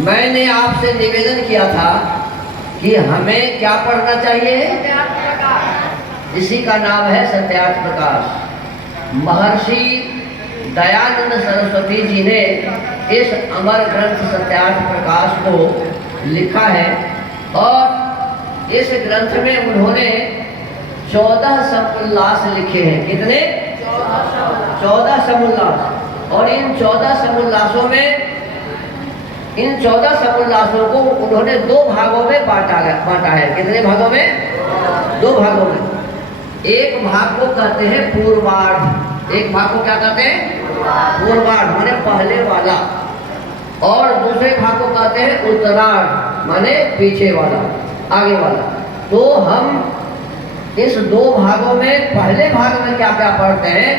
मैंने आपसे निवेदन किया था कि हमें क्या पढ़ना चाहिए। इसी का नाम है सत्यार्थ प्रकाश। महर्षि दयानंद सरस्वती जी ने इस अमर ग्रंथ सत्यार्थ प्रकाश को लिखा है और इस ग्रंथ में उन्होंने 14 समुल्लास लिखे हैं। कितने? 14 समुल्लास। और इन 14 समुल्लासों में इन 14 समुल्लासों को उन्होंने 2 भागों में बांटा है। कितने भागों में? 2 भागों में। एक भाग को कहते हैं पूर्वार्ध। एक भाग को क्या कहते हैं? पूर्वार्ध माने पहले वाला। और दूसरे भाग को कहते हैं उत्तरार्ध माने पीछे वाला, आगे वाला। तो हम इस 2 भागों में पहले भाग में क्या क्या पढ़ते हैं,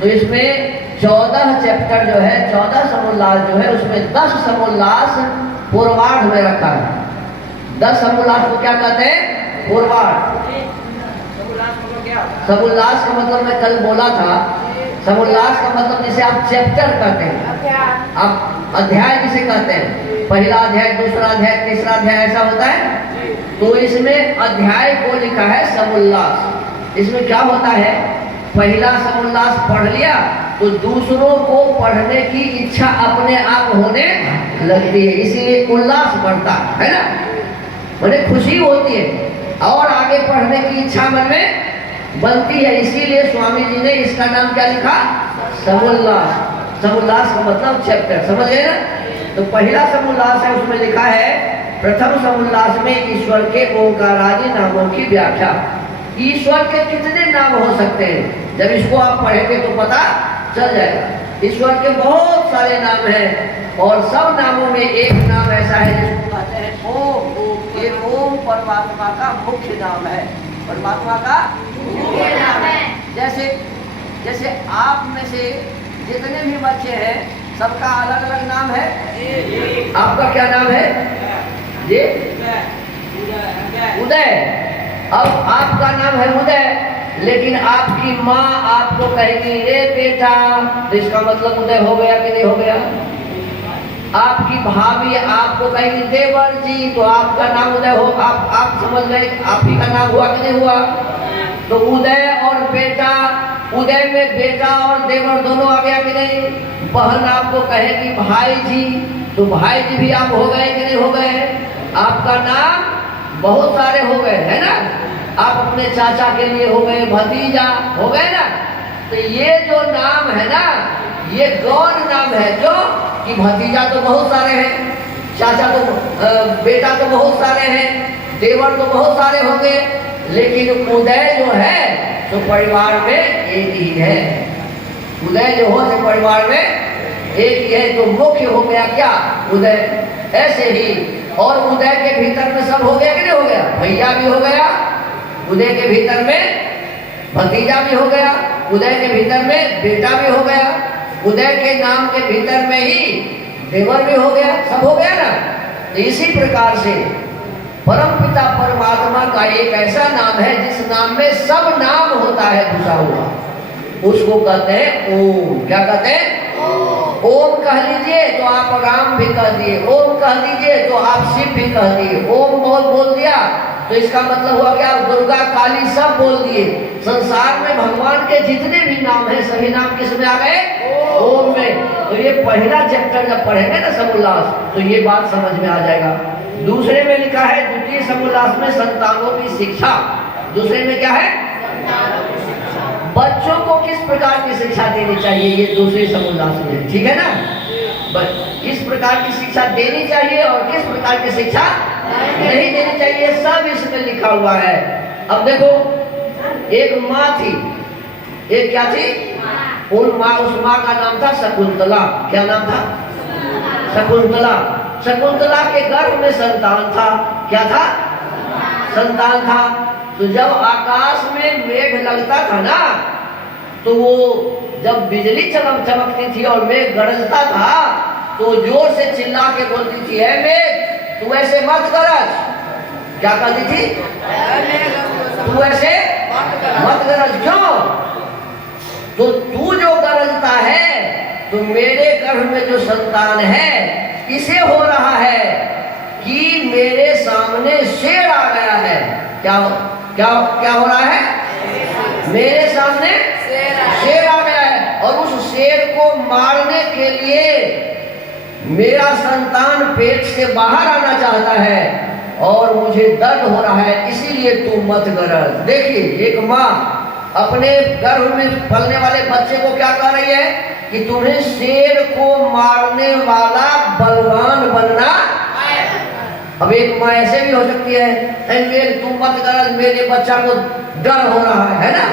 तो इसमें 14 चैप्टर जो है, 14 समुल्लास जो है, उसमें 10 समुल्लास पूर्वार्ध में रखा है। 10 समुल्लास को क्या कहते हैं? पूर्वार्ध। समुल्लास का मतलब मैं कल बोला था, समुल्लास का मतलब जिसे आप चैप्टर कहते हैं, आप अध्याय जिसे कहते हैं, पहला अध्याय, दूसरा अध्याय, तीसरा अध्याय, ऐसा होता है। तो इसमें अध्याय को लिखा है समुल्लास। इसमें क्या होता है, पहला समुल्लास पढ़ लिया तो दूसरों को पढ़ने की इच्छा अपने आप होने लगती है, इसीलिए उल्लास बढ़ता है ना, माने खुशी होती है और आगे पढ़ने की इच्छा मन में बनती है। इसीलिए स्वामी जी ने इसका नाम क्या लिखा? समुल्लास। समुल्लास का मतलब चैप्टर, समझ गए ना। तो पहला समुल्लास है, उसमें लिखा है, प्रथम समुल्लास में ईश्वर के ओंकारादि नामों की व्याख्या। ईश्वर के कितने नाम हो सकते हैं, जब इसको आप पढ़ेंगे तो पता चल जाएगा। ईश्वर के बहुत सारे नाम हैं और सब नामों में एक नाम ऐसा है जिसको कहते हैं ओम। ये ओम परमात्मा का मुख्य नाम है, परमात्मा का मुख्य नाम है। जैसे आप में से जितने भी बच्चे हैं सबका अलग अलग नाम है। आपका क्या नाम है? ये उदय। अब आपका नाम है उदय, लेकिन आपकी माँ आपको कहेगी ए बेटा, तो इसका मतलब उदय हो गया कि नहीं हो गया? आपकी भाभी आपको कहेगी देवर जी, तो आपका नाम उदय हो, आप समझ गए, आप ही का नाम हुआ कि नहीं हुआ? तो उदय और बेटा, उदय में बेटा और देवर दोनों आ गया कि नहीं? बहन आपको कहेगी भाई जी, तो भाई जी भी आप हो गए कि नहीं हो गए? आपका नाम बहुत सारे हो गए, है ना। आप अपने चाचा के लिए हो गए भतीजा, हो गए ना। तो ये जो नाम है ना, ये गौर नाम है, जो कि भतीजा तो बहुत सारे हैं, चाचा तो बेटा तो बहुत सारे हैं, देवर तो बहुत सारे होंगे, लेकिन उदय जो है तो परिवार में एक ही है। उदय जो हो तो परिवार में एक ही है, तो मुख्य हो गया क्या? उदय। ऐसे ही और उदय के भीतर में सब हो गया कि नहीं हो गया? भैया भी हो गया, उदय के भीतर में भतीजा भी हो गया, उदय के भीतर में बेटा भी हो गया, उदय के नाम के भीतर में ही देवर भी हो गया, सब हो गया ना। तो इसी प्रकार से परमपिता परमात्मा का एक ऐसा नाम है जिस नाम में सब नाम होता है घुसा हुआ, उसको कहते हैं ओम। क्या कहते हैं? ओम कह लीजिए तो आप राम भी कह दिए, ओम कह दीजिए तो आप शिव भी कह दिए। ओम बहुत बोल दिया तो इसका मतलब हुआ कि आप दुर्गा काली सब बोल दिए। संसार में भगवान के जितने भी नाम हैं सभी नाम किस में आ गए? ओम में। तो ये पहला चैप्टर जब पढ़ेंगे ना समुल्लास, तो ये बात समझ में आ जाएगा। दूसरे में लिखा है, द्वितीय समुल्लास में संतानों की शिक्षा। दूसरे में क्या है? बच्चों को किस प्रकार की शिक्षा देनी चाहिए, ये दूसरे समुल्लास में, ठीक है ना। किस प्रकार की शिक्षा देनी चाहिए और किस प्रकार की शिक्षा नहीं देनी चाहिए, सब इसमें लिखा हुआ है। अब देखो, एक माँ थी, एक क्या थी? उस माँ का नाम था शकुंतला। क्या नाम था? शकुंतला। शकुंतला के गर्भ में संतान था। क्या था? संतान था। तो जब आकाश में मेघ लगता था ना, तो वो जब बिजली चमकती थी और मेघ गरजता था, तो जोर से चिल्ला के बोलती थी, है मेघ तू ऐसे मत गरज। क्या कहती थी? तू ऐसे मत गरज। क्यों? तो तू जो गरजता है तो मेरे गर्भ में जो संतान है इसे हो रहा है सामने शेर आ गया है। क्या क्या क्या हो रहा है? मेरे सामने शेर आ गया है और उस शेर को मारने के लिए मेरा संतान पेट से बाहर आना चाहता है और मुझे दर्द हो रहा है, इसीलिए तू मत गरज। देखिए, एक माँ अपने गर्भ में पलने वाले बच्चे को क्या कह रही है कि तुम्हें शेर को मारने वाला बलवान बनना। अब एक माँ ऐसे भी हो सकती है, मेरे तुम मत गरज, मेरे बच्चा को डर हो रहा है ना,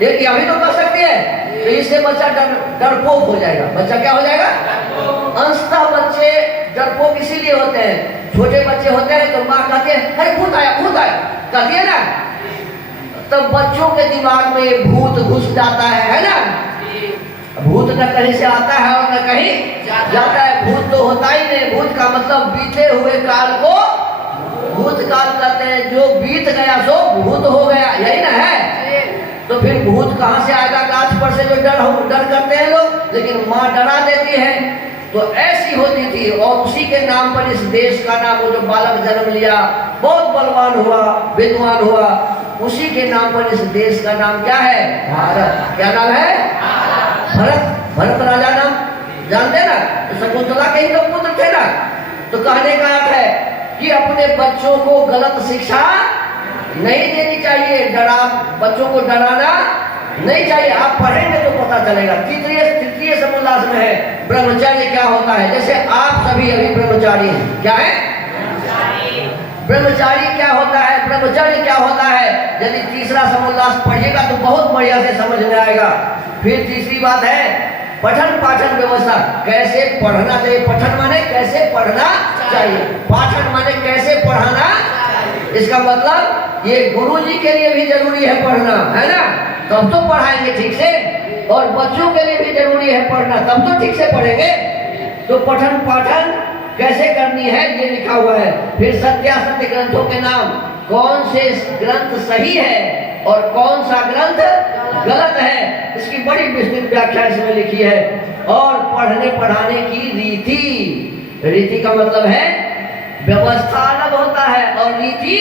ये अभी तो कर सकती है, तो इससे बच्चा डरपोक हो जाएगा। बच्चा क्या हो जाएगा? अंशतः बच्चे डरपोक इसीलिए होते हैं, छोटे बच्चे होते हैं तो माँ कहती है अरे भूत आया कहती है ना, तब बच्चों के दिमाग में भूत घुस जाता है ना। भूत न कहीं से आता है और न कहीं जाता है। भूत तो होता ही नहीं, भूत का मतलब बीते हुए काल को भूत काल कहते हैं, जो बीत गया सो भूत हो गया, यही ना है। तो फिर भूत कहाँ से आएगा? गाछ पर से जो डर करते हैं लोग, लेकिन माँ डरा देती है। तो ऐसी होती थी और उसी के नाम पर इस देश का नाम, वो जो बालक जन्म लिया बहुत बलवान हुआ, विद्वान हुआ, उसी के नाम पर इस देश का नाम क्या है? भारत। क्या नाम है? भरत। भरत राजा नाम जानते ना, तो शकुंतला के ही लोग पुत्र थे ना। तो कहने का अर्थ है कि अपने बच्चों को गलत शिक्षा नहीं देनी चाहिए, बच्चों को डराना नहीं चाहिए। आप पढ़ेंगे तो पता चलेगा। तृतीय समोल्लास में है ब्रह्मचर्य क्या होता है। जैसे आप सभी अभी ब्रह्मचारी हैं, क्या है? ब्रह्मचारी क्या होता है, ब्रह्मचर्य क्या होता है, यदि तीसरा समोल्लास पढ़िएगा तो बहुत बढ़िया से समझ में आएगा। फिर तीसरी बात है पठन पाठन व्यवस्था, कैसे पढ़ना चाहिए। पठन माने कैसे पढ़ना चाहिए, पाठन माने कैसे पढ़ाना। इसका मतलब ये गुरुजी के लिए भी जरूरी है पढ़ना, है ना, तब तो पढ़ाएंगे ठीक से, और बच्चों के लिए भी जरूरी है पढ़ना, तब तो ठीक से पढ़ेंगे। तो पठन पाठन कैसे करनी है ये लिखा हुआ है। फिर सत्यासत्य ग्रंथों के नाम, कौन से ग्रंथ सही है और कौन सा ग्रंथ गलत है, इसकी बड़ी विस्तृत व्याख्या इसमें लिखी है। और पढ़ने पढ़ाने की रीति का मतलब है व्यवस्था अलग होता है और रीति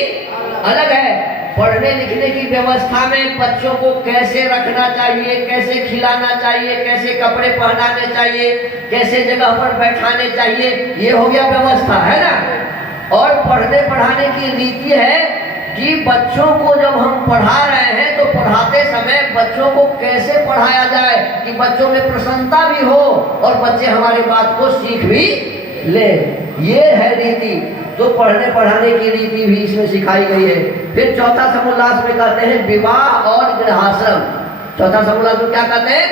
अलग है। पढ़ने लिखने की व्यवस्था में बच्चों को कैसे रखना चाहिए, कैसे खिलाना चाहिए, कैसे कपड़े पहनाने चाहिए, कैसे जगह पर बैठाने चाहिए, ये हो गया व्यवस्था, है ना। और पढ़ने पढ़ाने की रीति है कि बच्चों को जब हम पढ़ा रहे हैं तो पढ़ाते समय बच्चों को कैसे पढ़ाया जाए कि बच्चों में प्रसन्नता भी हो और बच्चे हमारी बात को सीख भी ले, ये है रीति। तो पढ़ने पढ़ाने की रीति भी इसमें सिखाई गई है। फिर चौथा समोल्लास में कहते हैं विवाह और गृहाश्रम। चौथा समोल्लास में क्या कहते हैं?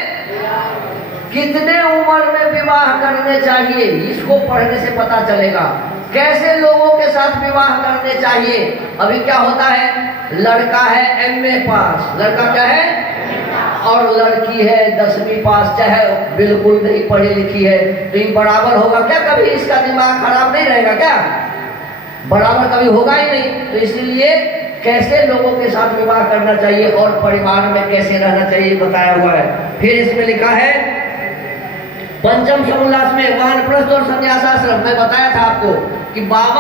कितने उम्र में विवाह करने चाहिए, इसको पढ़ने से पता चलेगा। कैसे लोगों के साथ विवाह करने चाहिए। अभी क्या होता है, लड़का है MA पास, लड़का क्या है, और लड़की है 10वीं पास, चाहे बिल्कुल नहीं पढ़ी लिखी है, तो ये बराबर होगा क्या? कभी इसका दिमाग खराब नहीं रहेगा क्या? बराबर कभी होगा ही नहीं। तो इसलिए कैसे लोगों के साथ विवाह करना चाहिए और परिवार में कैसे रहना चाहिए बताया हुआ है। फिर इसमें लिखा है पंचम समोल्लास में वानप्रस्थ और संन्यासाश्रम। मैं बताया था आपको कि बाबा